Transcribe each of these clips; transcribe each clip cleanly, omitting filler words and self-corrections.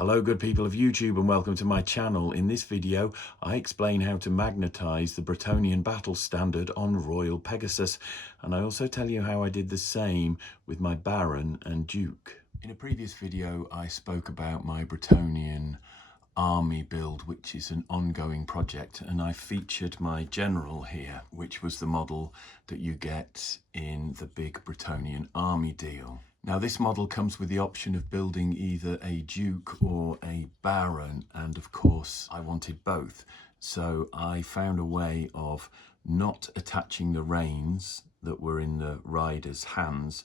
Hello good people of YouTube and welcome to my channel. In this video I explain how to magnetize the Bretonnian battle standard on Royal Pegasus, and I also tell you how I did the same with my Baron and Duke. In a previous video I spoke about my Bretonnian army build, which is an ongoing project, and I featured my general here, which was the model that you get in the big Bretonnian army deal. Now this model comes with the option of building either a Duke or a Baron, and of course I wanted both, so I found a way of not attaching the reins that were in the rider's hands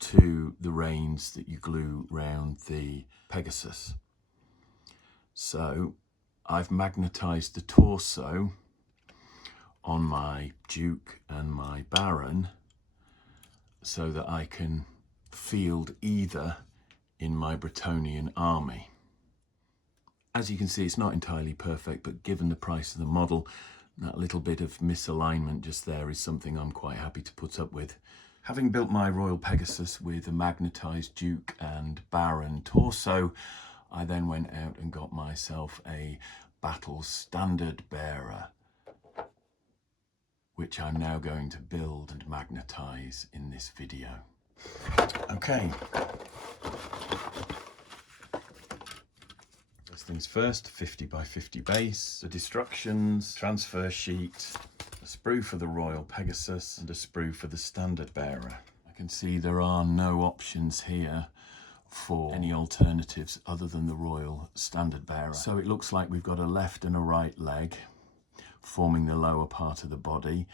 to the reins that you glue round the Pegasus. So I've magnetized the torso on my Duke and my Baron so that I can field either in my Bretonnian army. As you can see, it's not entirely perfect, but given the price of the model, that little bit of misalignment just there is something I'm quite happy to put up with. Having built my Royal Pegasus with a magnetized Duke and Baron torso, I then went out and got myself a battle standard bearer, which I'm now going to build and magnetize in this video. Okay. First things first, 50 by 50 base, the destructions, transfer sheet, a sprue for the Royal Pegasus and a sprue for the standard bearer. I can see there are no options here for any alternatives other than the Royal standard bearer. So it looks like we've got a left and a right leg forming the lower part of the body.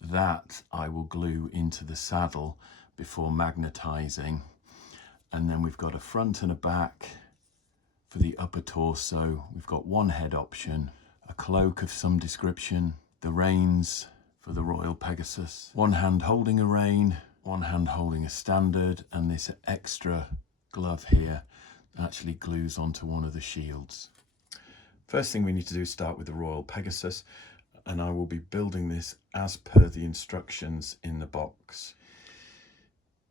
That I will glue into the saddle before magnetizing, and then we've got a front and a back for the upper torso. We've got one head option, a cloak of some description, the reins for the Royal Pegasus, one hand holding a rein, one hand holding a standard, and this extra glove here actually glues onto one of the shields. First thing we need to do is start with the Royal Pegasus, and I will be building this as per the instructions in the box.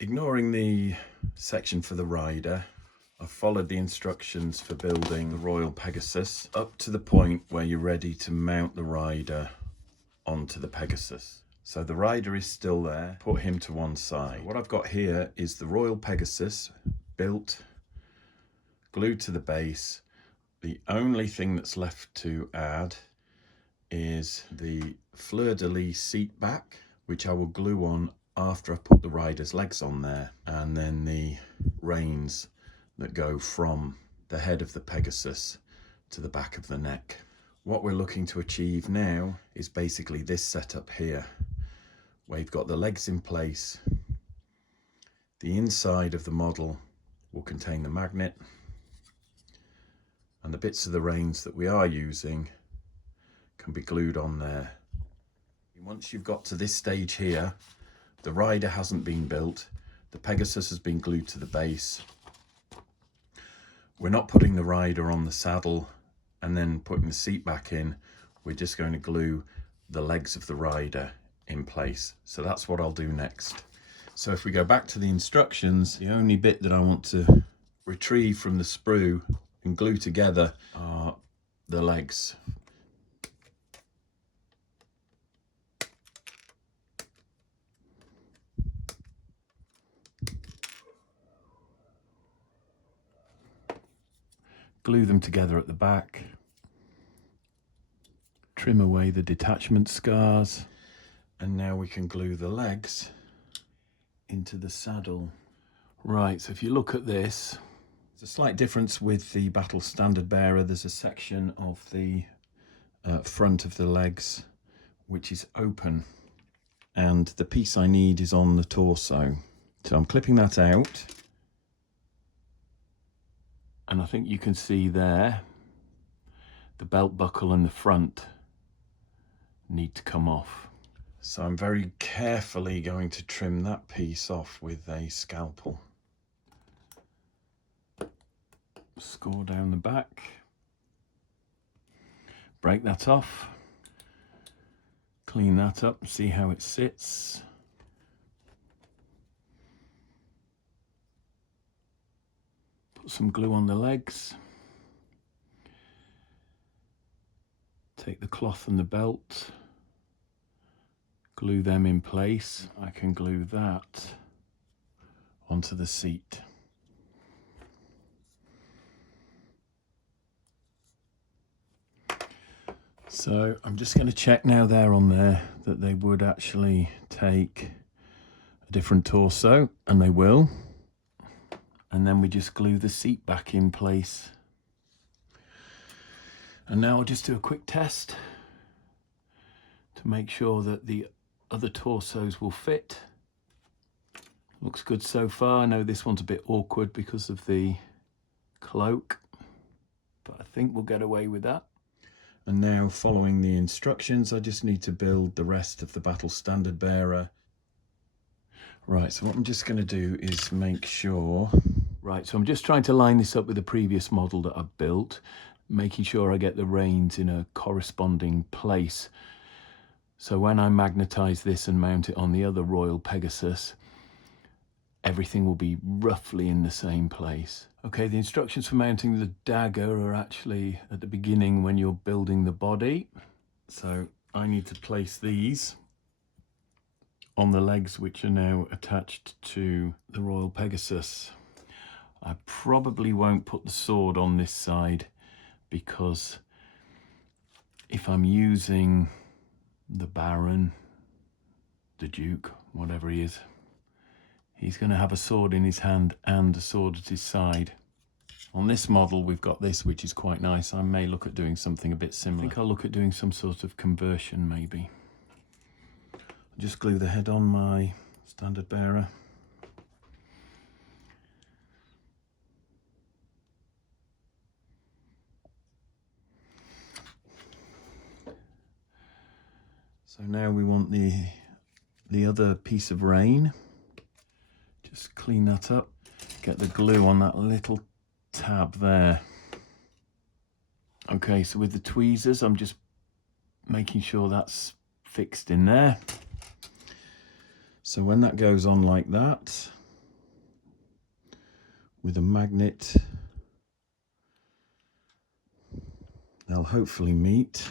Ignoring the section for the rider, I've followed the instructions for building the Royal Pegasus up to the point where you're ready to mount the rider onto the Pegasus. So the rider is still there, put him to one side. What I've got here is the Royal Pegasus built, glued to the base. The only thing that's left to add is the fleur-de-lis seat back, which I will glue on after I've put the rider's legs on there, and then the reins that go from the head of the Pegasus to the back of the neck. What we're looking to achieve now is basically this setup here, where you've got the legs in place. The inside of the model will contain the magnet, and the bits of the reins that we are using can be glued on there. Once you've got to this stage here, the rider hasn't been built, the Pegasus has been glued to the base. We're not putting the rider on the saddle and then putting the seat back in. We're just going to glue the legs of the rider in place. So that's what I'll do next. So if we go back to the instructions, the only bit that I want to retrieve from the sprue and glue together are the legs. Glue them together at the back, trim away the detachment scars, and now we can glue the legs into the saddle. Right, so if you look at this, there's a slight difference with the battle standard bearer. There's a section of the front of the legs which is open, and the piece I need is on the torso. So I'm clipping that out. And I think you can see there, the belt buckle and the front need to come off. So I'm very carefully going to trim that piece off with a scalpel. Score down the back, break that off, clean that up, see how it sits. Put some glue on the legs. take the cloth and the belt, glue them in place. I can glue that onto the seat. So I'm just going to check now they're on there that they would actually take a different torso, and they will. And then we just glue the seat back in place. And now I'll just do a quick test to make sure that the other torsos will fit. Looks good so far. I know this one's a bit awkward because of the cloak, but I think we'll get away with that. And now, following the instructions, I just need to build the rest of the battle standard bearer. Right, so what I'm just going to do is make sure... Right, so I'm just trying to line this up with the previous model that I've built, making sure I get the reins in a corresponding place. So when I magnetize this and mount it on the other Royal Pegasus, everything will be roughly in the same place. Okay, the instructions for mounting the dagger are actually at the beginning when you're building the body. So I need to place these on the legs which are now attached to the Royal Pegasus. I probably won't put the sword on this side because if I'm using the Baron, the Duke, whatever he is, he's going to have a sword in his hand and a sword at his side. On this model, we've got this, which is quite nice. I may look at doing something a bit similar. I think I'll look at doing some sort of conversion, maybe. I'll just glue the head on my standard bearer. So now we want the other piece of rein. Just clean that up, get the glue on that little tab there. Okay, so with the tweezers, I'm just making sure that's fixed in there. So when that goes on like that, with a magnet, they'll hopefully meet.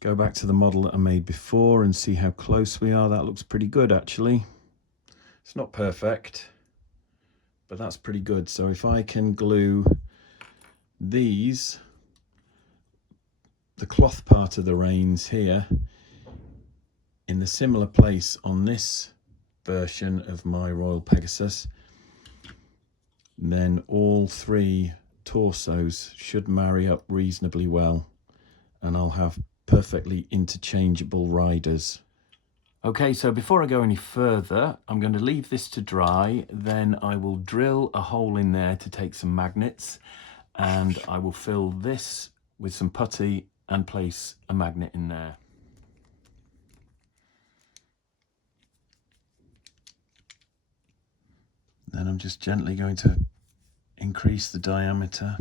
Go back to the model that I made before and see how close we are. That looks pretty good, actually. It's not perfect, but that's pretty good. So if I can glue these, the cloth part of the reins here, in the similar place on this version of my Royal Pegasus, then all three torsos should marry up reasonably well, and I'll have perfectly interchangeable riders. Okay, so before I go any further, I'm going to leave this to dry, then I will drill a hole in there to take some magnets, and I will fill this with some putty and place a magnet in there. Then I'm just gently going to increase the diameter.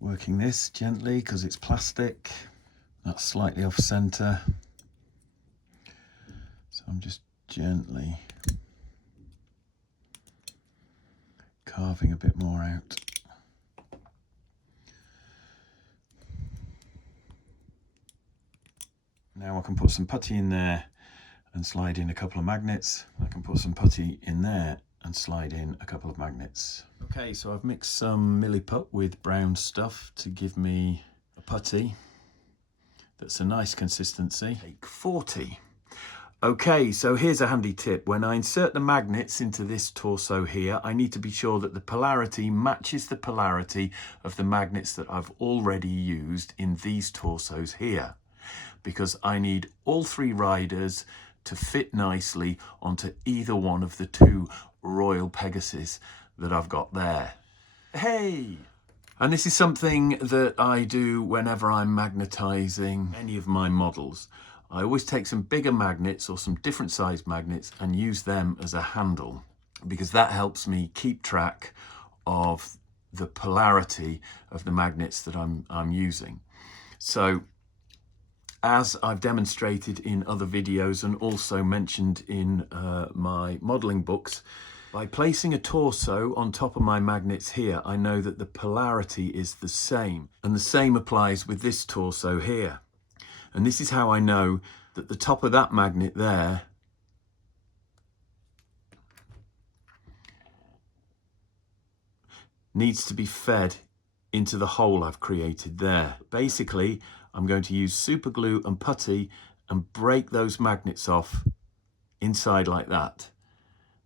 Working this gently because it's plastic. That's slightly off center. So I'm just gently carving a bit more out. Now I can put some putty in there and slide in a couple of magnets. I can put some putty in there and slide in a couple of magnets. Okay, so I've mixed some milliput with brown stuff to give me a putty that's a nice consistency. Take 40. Okay, so here's a handy tip. When I insert the magnets into this torso here, I need to be sure that the polarity matches the polarity of the magnets that I've already used in these torsos here, because I need all three riders to fit nicely onto either one of the two Royal Pegasus that I've got there. Hey! And this is something that I do whenever I'm magnetizing any of my models. I always take some bigger magnets or some different size magnets and use them as a handle, because that helps me keep track of the polarity of the magnets that I'm using. So as I've demonstrated in other videos and also mentioned in my modelling books, by placing a torso on top of my magnets here, I know that the polarity is the same. And the same applies with this torso here. And this is how I know that the top of that magnet there needs to be fed into the hole I've created there. Basically, I'm going to use super glue and putty and break those magnets off inside like that.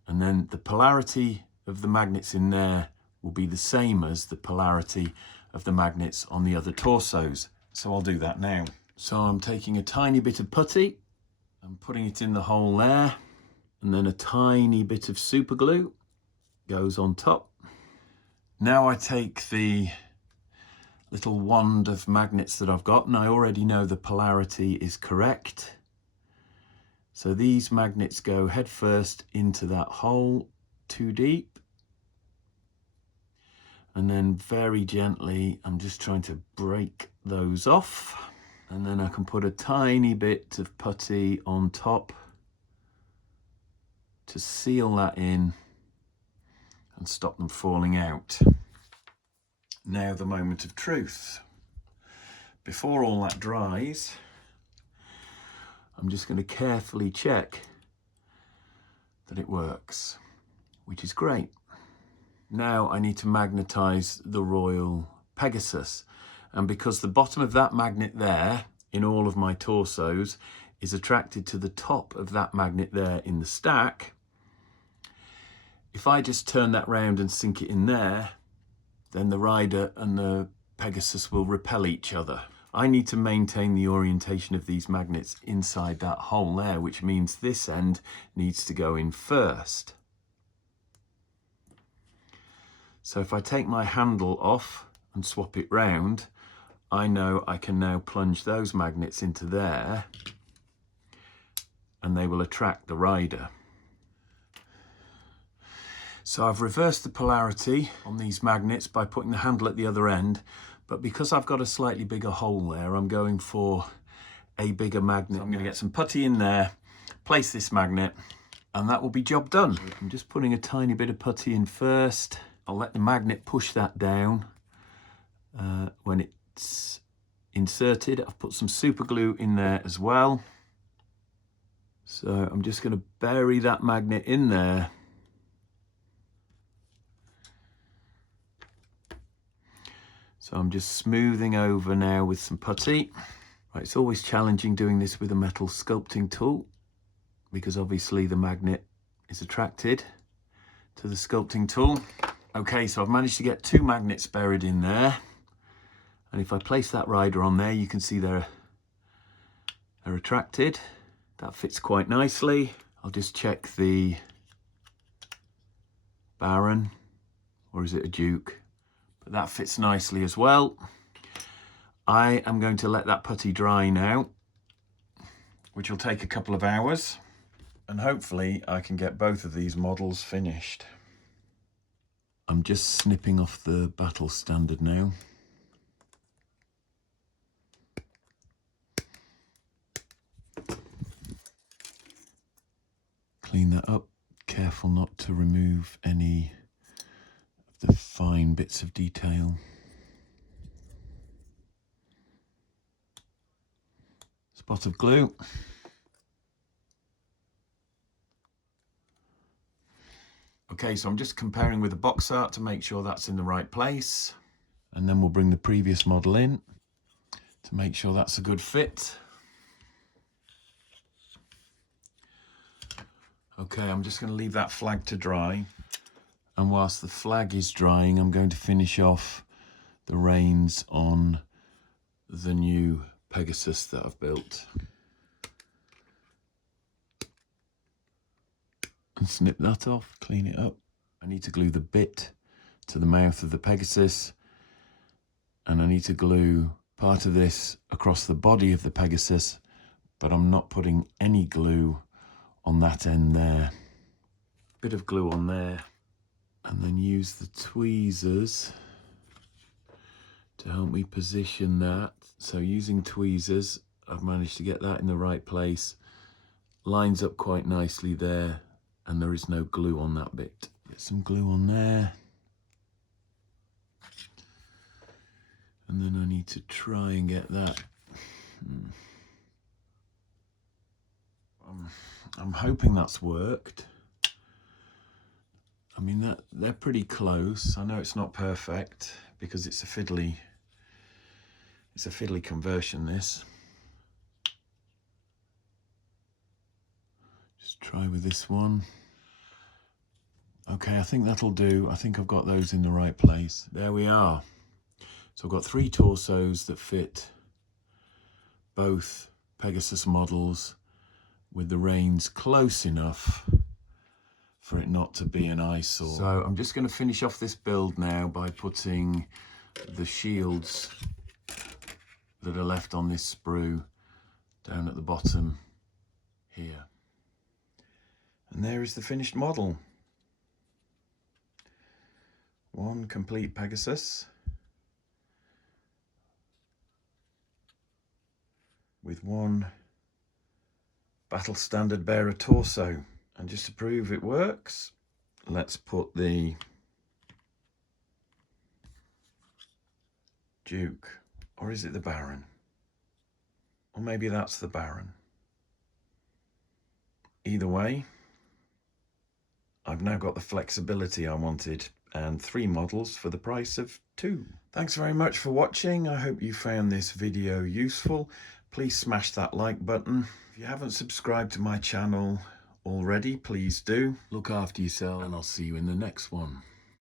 And then the polarity of the magnets in there will be the same as the polarity of the magnets on the other torsos. So I'll do that now. So I'm taking a tiny bit of putty and putting it in the hole there. And then a tiny bit of super glue goes on top. Now I take the little wand of magnets that I've got, and I already know the polarity is correct. So these magnets go head first into that hole, too deep. And then very gently, I'm just trying to break those off. And then I can put a tiny bit of putty on top to seal that in and stop them falling out. Now the moment of truth. Before all that dries, I'm just going to carefully check that it works, which is great. Now I need to magnetize the Royal Pegasus. And because the bottom of that magnet there in all of my torsos is attracted to the top of that magnet there in the stack, if I just turn that round and sink it in there, then the rider and the Pegasus will repel each other. I need to maintain the orientation of these magnets inside that hole there, which means this end needs to go in first. So if I take my handle off and swap it round, I know I can now plunge those magnets into there and they will attract the rider. So I've reversed the polarity on these magnets by putting the handle at the other end, but because I've got a slightly bigger hole there, I'm going for a bigger magnet. So I'm going to get some putty in there, place this magnet, and that will be job done. I'm just putting a tiny bit of putty in first. I'll let the magnet push that down. When it's inserted, I've put some super glue in there as well. So I'm just going to bury that magnet in there. So I'm just smoothing over now with some putty. Right, it's always challenging doing this with a metal sculpting tool because obviously the magnet is attracted to the sculpting tool. Okay, so I've managed to get 2 magnets buried in there. And if I place that rider on there, you can see they're attracted. That fits quite nicely. I'll just check the Baron, or is it a Duke? But that fits nicely as well. I am going to let that putty dry now, which will take a couple of hours. And hopefully I can get both of these models finished. I'm just snipping off the battle standard now. Clean that up. Careful not to remove any of the fine bits of detail. Spot of glue. Okay, so I'm just comparing with the box art to make sure that's in the right place. And then we'll bring the previous model in to make sure that's a good fit. Okay, I'm just going to leave that flag to dry. And whilst the flag is drying, I'm going to finish off the reins on the new Pegasus that I've built. And snip that off, clean it up. I need to glue the bit to the mouth of the Pegasus, and I need to glue part of this across the body of the Pegasus, but I'm not putting any glue on that end there. Bit of glue on there, and then use the tweezers to help me position that. So using tweezers, I've managed to get that in the right place. Lines up quite nicely there, and there is no glue on that bit. Get some glue on there. And then I need to try and get that. I'm hoping that's worked. I mean, they're pretty close. I know it's not perfect because it's a fiddly conversion, this. Just try with this one. Okay, I think that'll do. I think I've got those in the right place. There we are. So I've got 3 torsos that fit both Pegasus models with the reins close enough for it not to be an eyesore. So I'm just going to finish off this build now by putting the shields that are left on this sprue down at the bottom here. And there is the finished model. One complete Pegasus with one battle standard bearer torso. And just to prove it works, let's put the Duke, or is it the Baron? Or maybe that's the Baron. Either way, I've now got the flexibility I wanted and 3 models for the price of 2. Thanks very much for watching. I hope you found this video useful. Please smash that like button. If you haven't subscribed to my channel already, please do. Look after yourself, and I'll see you in the next one.